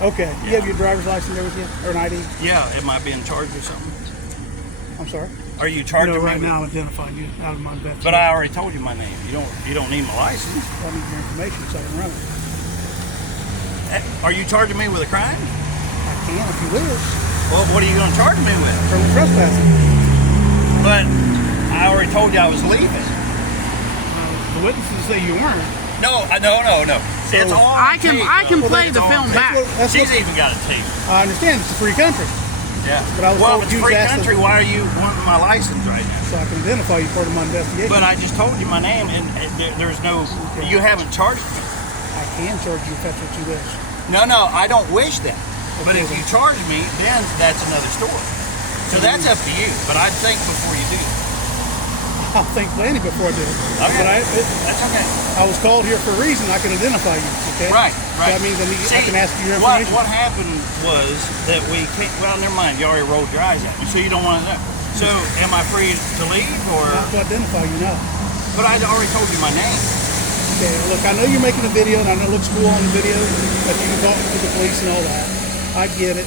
Okay. You have your driver's license there with you, or an ID? Yeah. Am I being charged or something? I'm sorry. Are you charging No, me? right with- now I'm identifying you out of my investigation. But I already told you my name. You don't need my license. I need your information so I can run it. Are you charging me with a crime? I can if you wish. Well, what are you going to charge me with? Criminal trespassing. But I already told you I was leaving. The witnesses say you weren't. No. So- It's all on I can tape. play the film back. She's even got a tape. I understand it's a free country, Yeah. But I was Well, told if it's you free asked country, them- why are you wanting my license right now? so I can identify you part of my investigation. But I just told you my name, and there's no. You haven't charged me. I can charge you if that's what you wish. No, I don't wish that. But Okay, if then. you charge me, then that's another story. So that's up to you. But I'd think before you do. I'll think plenty before I do it. Okay. But That's okay. I was called here for a reason. I can identify you. Okay. Right. So that means I can ask you your what, information. what happened was that we came, well, never mind, you already rolled your eyes at me, so you don't want to know. So, am I free to leave, or? Not to identify you now. But I already told you my name. Okay. Look, I know you're making a video, and I know it looks cool on the video that you can talk to the police and all that. I get it.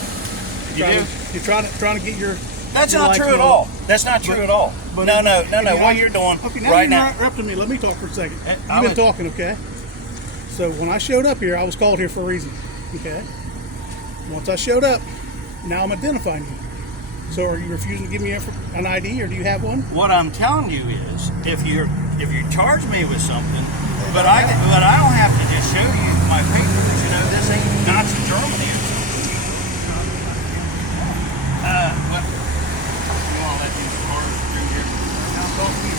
You do? You're trying to get your. That's your not life true at known. all. That's not true at all. But No. if What you're doing Okay, now right you're now. interrupting me. Let me talk for a second. I You've been would- talking, okay? So when I showed up here, I was called here for a reason, okay? Once I showed up, now I'm identifying you. So are you refusing to give me an ID, or do you have one? What I'm telling you is, if you charge me with something, but I don't have to just show you my papers. You know, this ain't Nazi Germany or something. But you want to let these cars through here? I'm talking to you.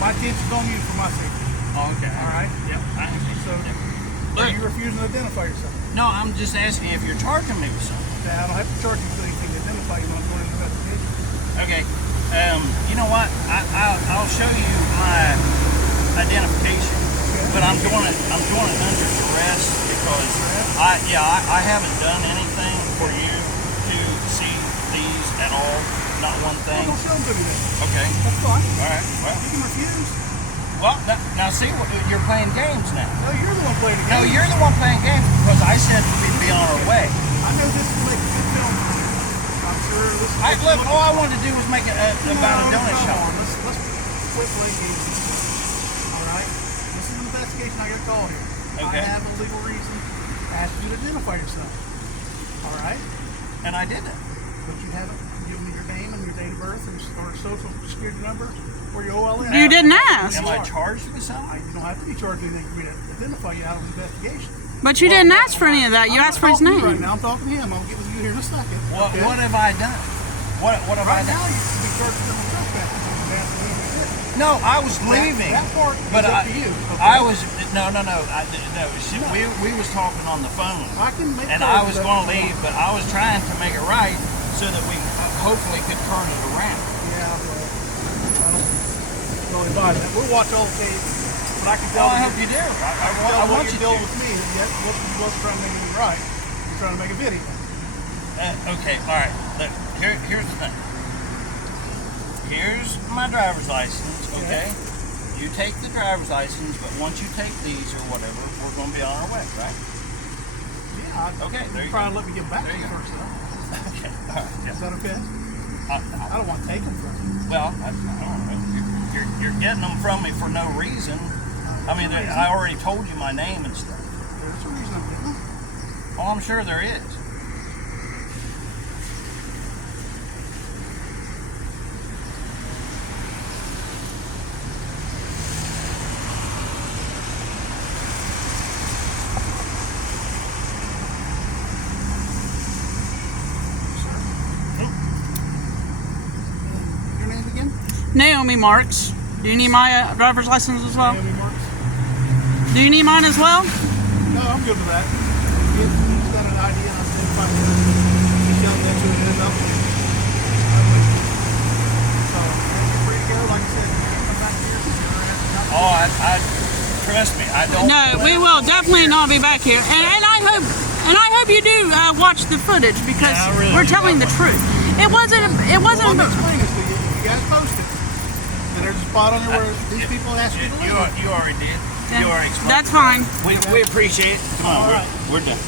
My attention's on you for my safety. Oh, okay. All right? Yep. I understand. So are you refusing to identify yourself? No, I'm just asking if you're charging me with something. I don't have to charge you for anything to identify you when I'm doing an investigation. Okay. You know what? I'll show you my identification, but I'm doing it under duress because I haven't done anything for you to see these at all. Not one Well, thing. don't show them to me then. Okay. That's fine. All right. Well, You can refuse. now see, you're playing games now. No, you're the one playing the No, game. you're the one playing games because I said we'd be on our way. I know this will make a good film. I'm sure this is Look, all I wanted to do was make it about a donut shop. Let's quit playing games. All right? This is an investigation. I got a call here. Okay. I have a legal reason to ask you to identify yourself. All right? And I did it. But you haven't given me your name and your date of birth or social security number or your OLN. You didn't ask. Am I charged with something? You don't have to be charged with anything for me to identify you out of an investigation. But you didn't ask for any of that. You I'm asked not for his talking to you name. Right now, I'm talking to him. I'll get with you here in a second. What okay? have I done? What have I Right now, done? you should be charged with criminal trespassing. You have to leave the city. No, I was leaving. That part but is up I, to you. Okay? I was no. See, we was talking on the phone, I can make and charges I was up going to to you. leave, but I was trying to make it right so that we hopefully could turn it around. Yeah, well, I don't really buy that. We'll watch all the tapes, but I can Well, tell I that hope you do. I I want you deal to. with me. Yet, you wasn't trying to make anything right. You're trying to make a video. Okay, all right. Look, here's the thing. Here's my driver's license. Okay. you take the driver's license, but once you take these or whatever, we're going to be on our way, right? Yeah. Okay, there you try go. and let me get back There to you you go. first, though. Okay, all right. Is that okay? I I don't want to take them from you. Well, I don't know. You're getting them from me for no reason. I mean, I already told you my name and stuff. There's a reason I'm getting them. Oh, I'm sure there is. Your name again? Naomi Marks. Do you need my driver's license as well? Naomi Marks. Do you need mine as well? No, I'm good with that. He's got an idea and I'm identifying him. He's yelling at you and he's up. So, you're free to go. Like I said, you come back here. Oh, I trust me. I don't. No, we will definitely not be back here. And I hope you do watch the footage because Yeah, I really we're do. telling the truth. It wasn't. It Well, wasn't. I'm explaining this to you. You guys posted. And there's a spot on there where these people asked you to leave. You already did. You already explained. That's fine. We appreciate it. Come on, All right. we're done.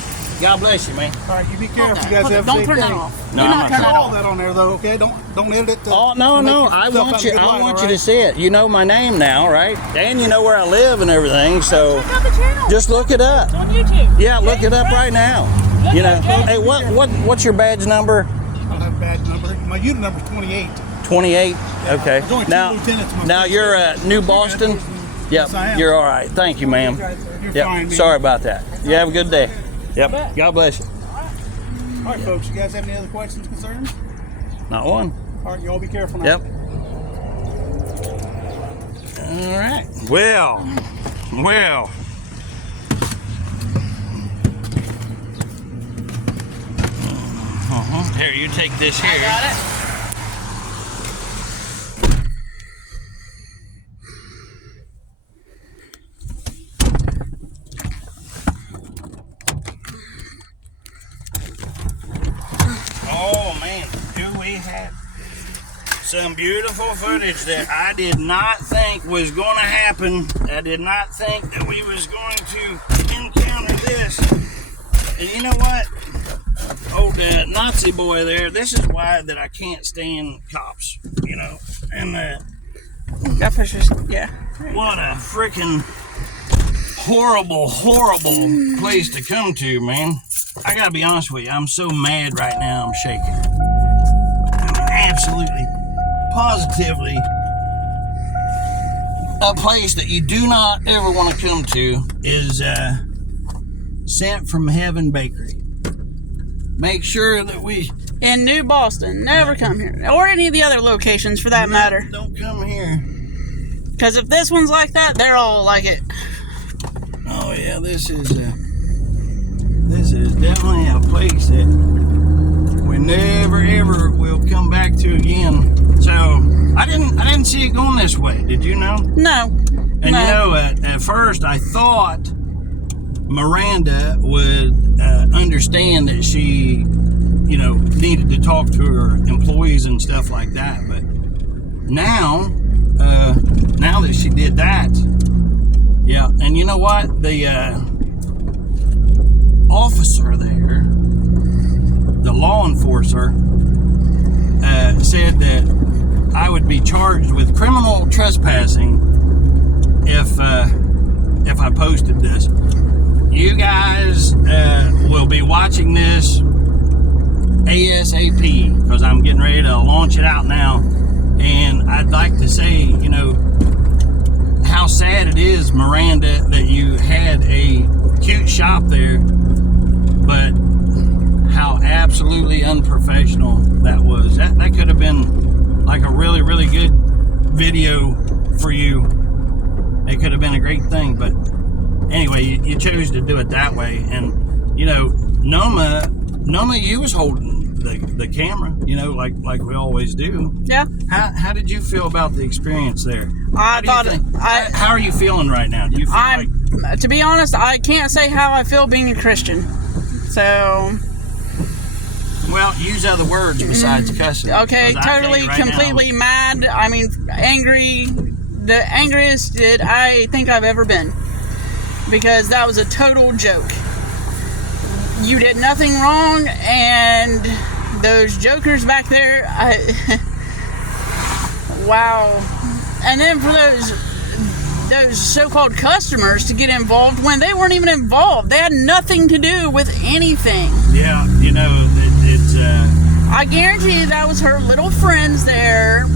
God bless you, man. All right, you be careful. Okay. You guys have a Don't safe turn day. that off. No, Do I'm not not turn Put that all off. that on there though, okay? Don't edit it. Oh no, to make no! I yourself want out you. a good I light, want all you to right? see it. You know my name now, right? And you know where I live and everything. So Check out the channel. just look it up. It's on YouTube. Yeah, look it up right now. You know. Hey, what's your badge number? I don't have a badge number. My unit number is 28. 28. Okay. There's only two Now, lieutenants in my now place. you're New Boston. Yep. Yes, I am. You're all right. Thank you, ma'am. You're Yep. fine, man. Sorry about that. You have a good day. Yep. God bless you. All right, folks. You guys have any other questions, concerns? Not one. All right, you all be careful now. Yep. All right. Well. Here, you take this here. I got it. Oh man, do we have some beautiful footage that I did not think was going to happen. I did not think that we was going to encounter this. And you know what? Old Nazi boy there, this is why that I can't stand cops, you know. And Got pictures. Yeah. what a freaking horrible place to come to, man. I gotta be honest with you, I'm so mad right now, I'm shaking. I mean, absolutely, positively, a place that you do not ever want to come to is Sent from Heaven Bakery. Make sure that we In New Boston. Never come here. Or any of the other locations for that matter. don't come here. Because if this one's like that, they're all like it. Oh yeah, this is definitely a place that we never ever will come back to again. So I didn't see it going this way. Did you know? No. And you know, at first I thought Miranda would understand that she, you know, needed to talk to her employees and stuff like that. But now that she did that, yeah. And you know what? The officer there, the law enforcer, said that I would be charged with criminal trespassing if I posted this. You guys will be watching this ASAP because I'm getting ready to launch it out now. And I'd like to say, you know, how sad it is, Miranda, that you had a cute shop there, but how absolutely unprofessional that was. That could have been like a really, really good video for you. It could have been a great thing, but anyway, you chose to do it that way. And you know, Noma, you was holding the camera, you know, like we always do. Yeah. How did you feel about the experience there? I thought How are you feeling right now? Do you feel like, to be honest, I can't say how I feel being a Christian. So, well, use other words besides cussing. okay, 'Cause I tell you totally, right now, completely mad. I mean, angry, the angriest that I think I've ever been, because that was a total joke. You did nothing wrong, and those jokers back there, wow. And then for those so-called customers to get involved when they weren't even involved. They had nothing to do with anything. Yeah, you know, it's I guarantee you that was her little friends there,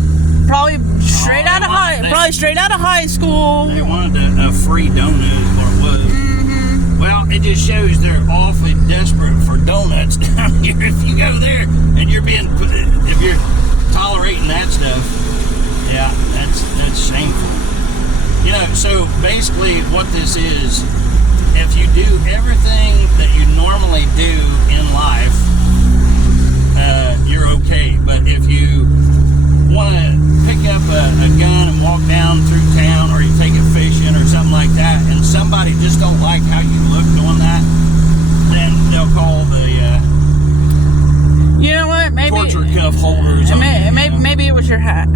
probably straight out of high school. they wanted a free donut is what it was. Mm-hmm. Well, it just shows they're awfully desperate for donuts down here. If you go there and if you're tolerating that stuff, yeah, that's shameful. You know, so basically what this is, if you do everything that you normally do in life, you're okay. But if you want to pick up a gun and walk down through town, or you take it fishing or something like that, and somebody just don't like how you look doing that, then they'll call the You know what? Maybe torture cuff holders. maybe it was your hat.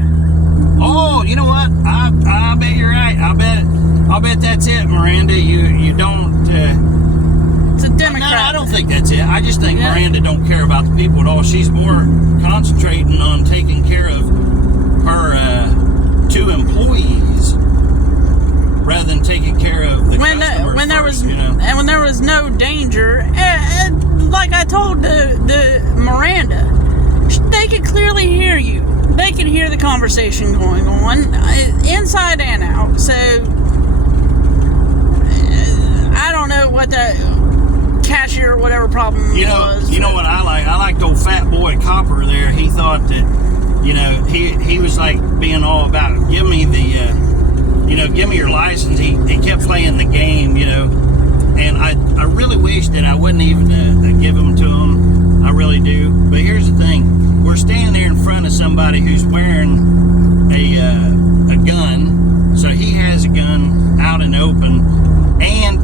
Oh, you know what? I bet you're right. I'll bet that's it, Miranda. You don't. It's a Democrat. No, I don't think that's it. I just think Miranda don't care about the people at all. She's more concentrating on taking care of her 2 employees rather than taking care of the customers when there first, was you know? and when there was no danger, and like I told the Miranda, they could clearly hear you. They could hear the conversation going on inside and out. So I don't know what the cashier or whatever problem was. You know what I like? I liked old fat boy Copper there. He thought that, you know, he was like being all about, give me give me your license. He kept playing the game, you know, and I really wish that I wouldn't even give them to him. I really do. But here's the thing. We're standing there in front of somebody who's wearing a gun, so he has a gun out in the open, and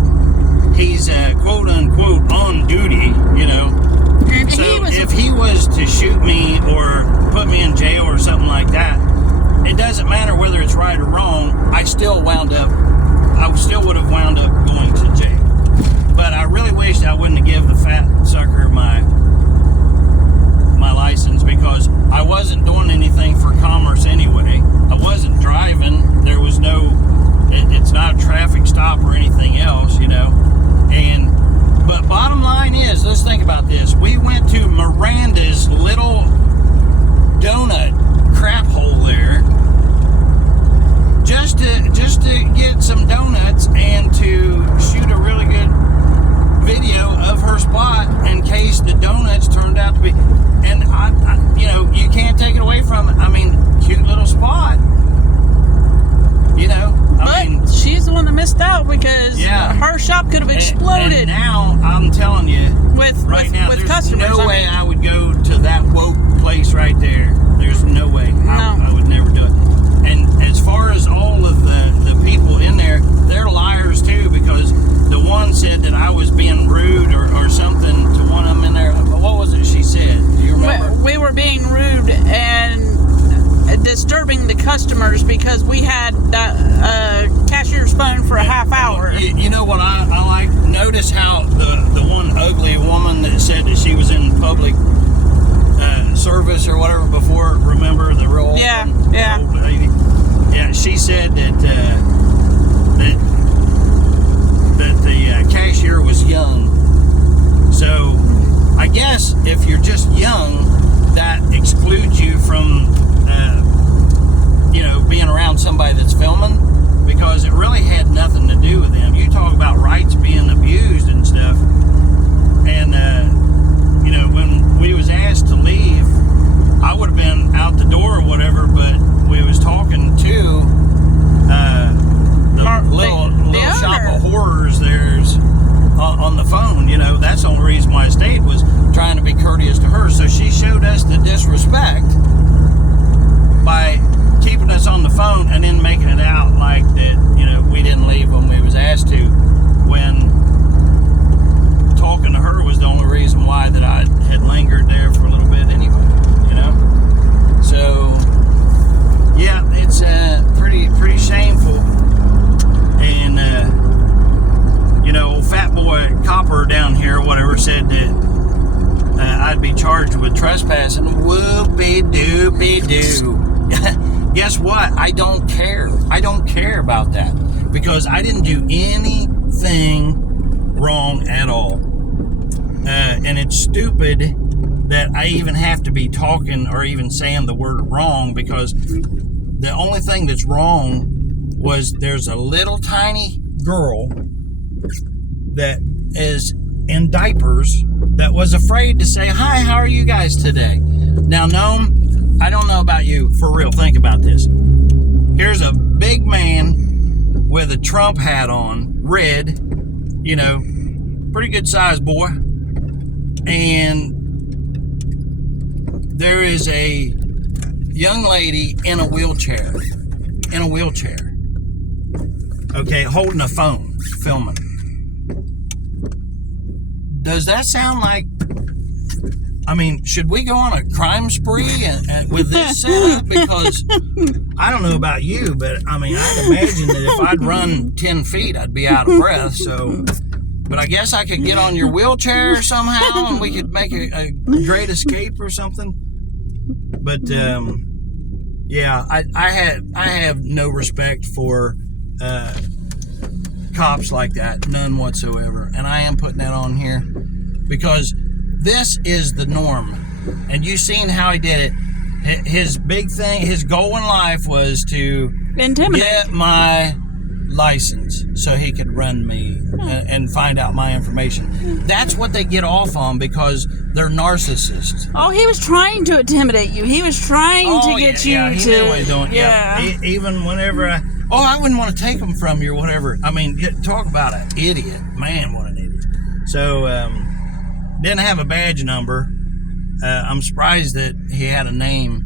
he's quote unquote on duty, you know. And So if he was to shoot me or put me in jail or something like that, it doesn't matter whether it's right or wrong. I still would have wound up going to jail. But I really wish I wouldn't have given the fat sucker my license, because I wasn't doing anything for commerce anyway. I wasn't driving. There was it's not a traffic stop or anything else, you know. But bottom line is, let's think about this. We went to Miranda's little donut crap hole there just to get some donuts and to shoot a really good video of her spot in case the donuts turned out to be, and I you know, you can't take it away from it. I mean, cute little spot, you know. I mean, she's the one that missed out, because her shop could have exploded. And now I'm telling you, with customers. No way I would go to that woke place right there. There's no way. I would never do it. And as far as all of the people in there, they're liars too, because the one said that I was being rude or something to one of them in there. What was it she said? Do you remember? We were being rude and disturbing the customers because we had that cashier's phone for a half hour. You know what I like? Notice how the one ugly woman that said that she was in public service or whatever before, remember the real old lady? Yeah, she said that the cashier was young. So I guess if you're just young, that excludes you from being around somebody that's filming, because it really had nothing to do with them. You talk about rights being abused and stuff, and when we was asked to leave, I would have been out the door or whatever, but we was talking to the little shop of horrors there's on the phone. You know, that's the only reason why I stayed, was trying to be courteous to her. So she showed us the disrespect by keeping us on the phone and then making it out like that, you know, we didn't leave when we was asked to, when talking to her was the only reason why that I had lingered there for a little bit anyway, you know. So yeah, charged with trespassing. Whoopie-doopie-doo. Guess what? I don't care. I don't care about that because I didn't do anything wrong at all. And it's stupid that I even have to be talking or even saying the word wrong, because the only thing that's wrong was there's a little tiny girl that is in diapers that was afraid to say, hi, how are you guys today? Now, Gnome, I don't know about you, for real, think about this. Here's a big man with a Trump hat on, red, you know, pretty good sized boy. And there is a young lady in a wheelchair, okay, holding a phone, filming. Does that sound like, I mean, should we go on a crime spree with this setup? Because I don't know about you, but I mean, I'd imagine that if I'd run 10 feet, I'd be out of breath. So, but I guess I could get on your wheelchair somehow and we could make a great escape or something. But yeah, I have no respect for cops like that, none whatsoever. And I am putting that on here because this is the norm. And you seen how he did it. His big thing, his goal in life was to Intimidate. get my license so he could run me and find out my information. That's what they get off on because they're narcissists. Oh, he was trying to intimidate you. He was trying to get you he to. knew what he was doing. Yeah. Even whenever I wouldn't want to take them from you or whatever. I mean, talk about an idiot. Man, what an idiot. So, didn't have a badge number. I'm surprised that he had a name.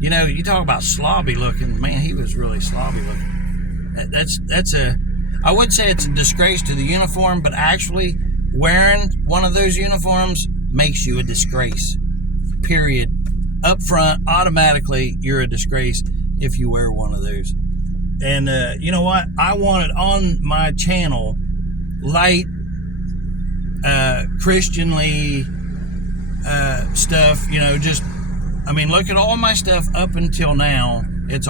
You know, you talk about slobby looking. Man, he was really slobby looking. I would say it's a disgrace to the uniform, but actually wearing one of those uniforms makes you a disgrace. Period. Up front, automatically, you're a disgrace if you wear one of those. And you know what? I wanted on my channel light, Christianly stuff. You know, just I mean, look at all my stuff up until now. It's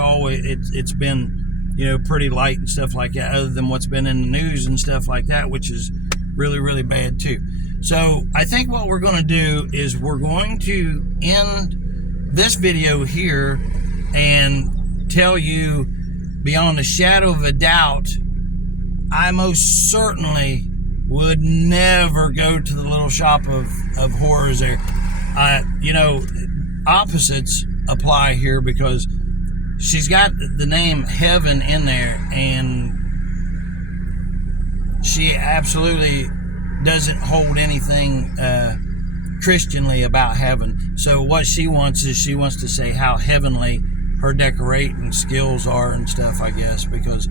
been, you know, pretty light and stuff like that, other than what's been in the news and stuff like that, which is really, really bad too. So I think what we're going to do is we're going to end this video here and tell you beyond a shadow of a doubt, I most certainly would never go to the little shop of horrors there. You know, opposites apply here because she's got the name Heaven in there, and she absolutely doesn't hold anything Christianly about heaven. So what she wants is she wants to say how heavenly her decorating skills are and stuff, I guess, because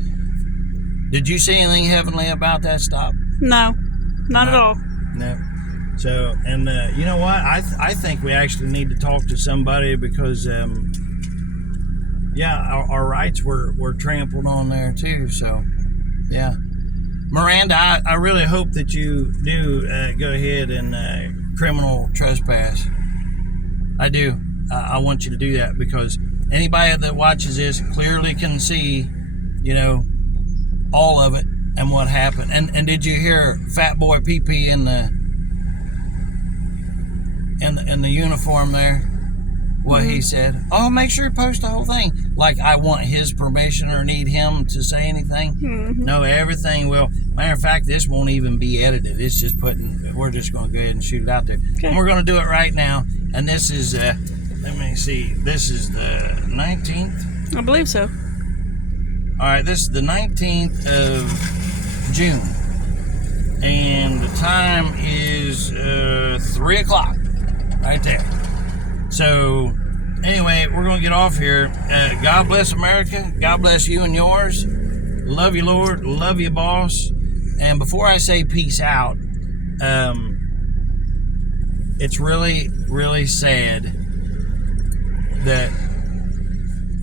did you see anything heavenly about that stop? No, not at all. No. So, and you know what? I think we actually need to talk to somebody because yeah, our rights were trampled on there too. So, yeah. Miranda, I really hope that you do go ahead and criminal trespass. I do. I want you to do that because anybody that watches this clearly can see, you know, all of it and what happened. And did you hear Fat Boy PP in the uniform there? What he said? Oh, make sure you post the whole thing. Like I want his permission or need him to say anything. No, everything will. Matter of fact, this won't even be edited. It's just we're just going to go ahead and shoot it out there. Okay. And we're going to do it right now. And this is, let me see. This is the 19th? I believe so. All right, this is the 19th of June. And the time is 3 o'clock. Right there. So, anyway, we're going to get off here. God bless America. God bless you and yours. Love you, Lord. Love you, boss. And before I say peace out, it's really, really sad that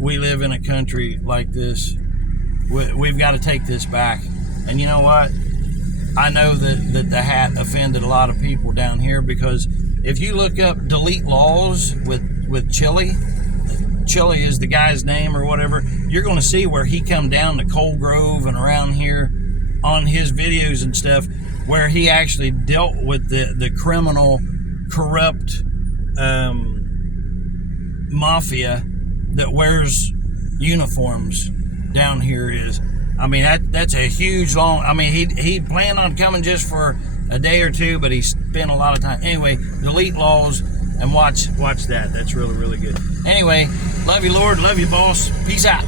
we live in a country like this. We've got to take this back. And you know what? I know that the hat offended a lot of people down here because if you look up delete laws with Chili is the guy's name or whatever, you're going to see where he come down to Coal Grove and around here on his videos and stuff, where he actually dealt with the criminal, corrupt mafia that wears uniforms down here is. I mean, that's a huge long. I mean, he planned on coming just for a day or two, but he spent a lot of time. Anyway, delete laws and watch that. That's really, really good. Anyway, love you, Lord. Love you, boss. Peace out.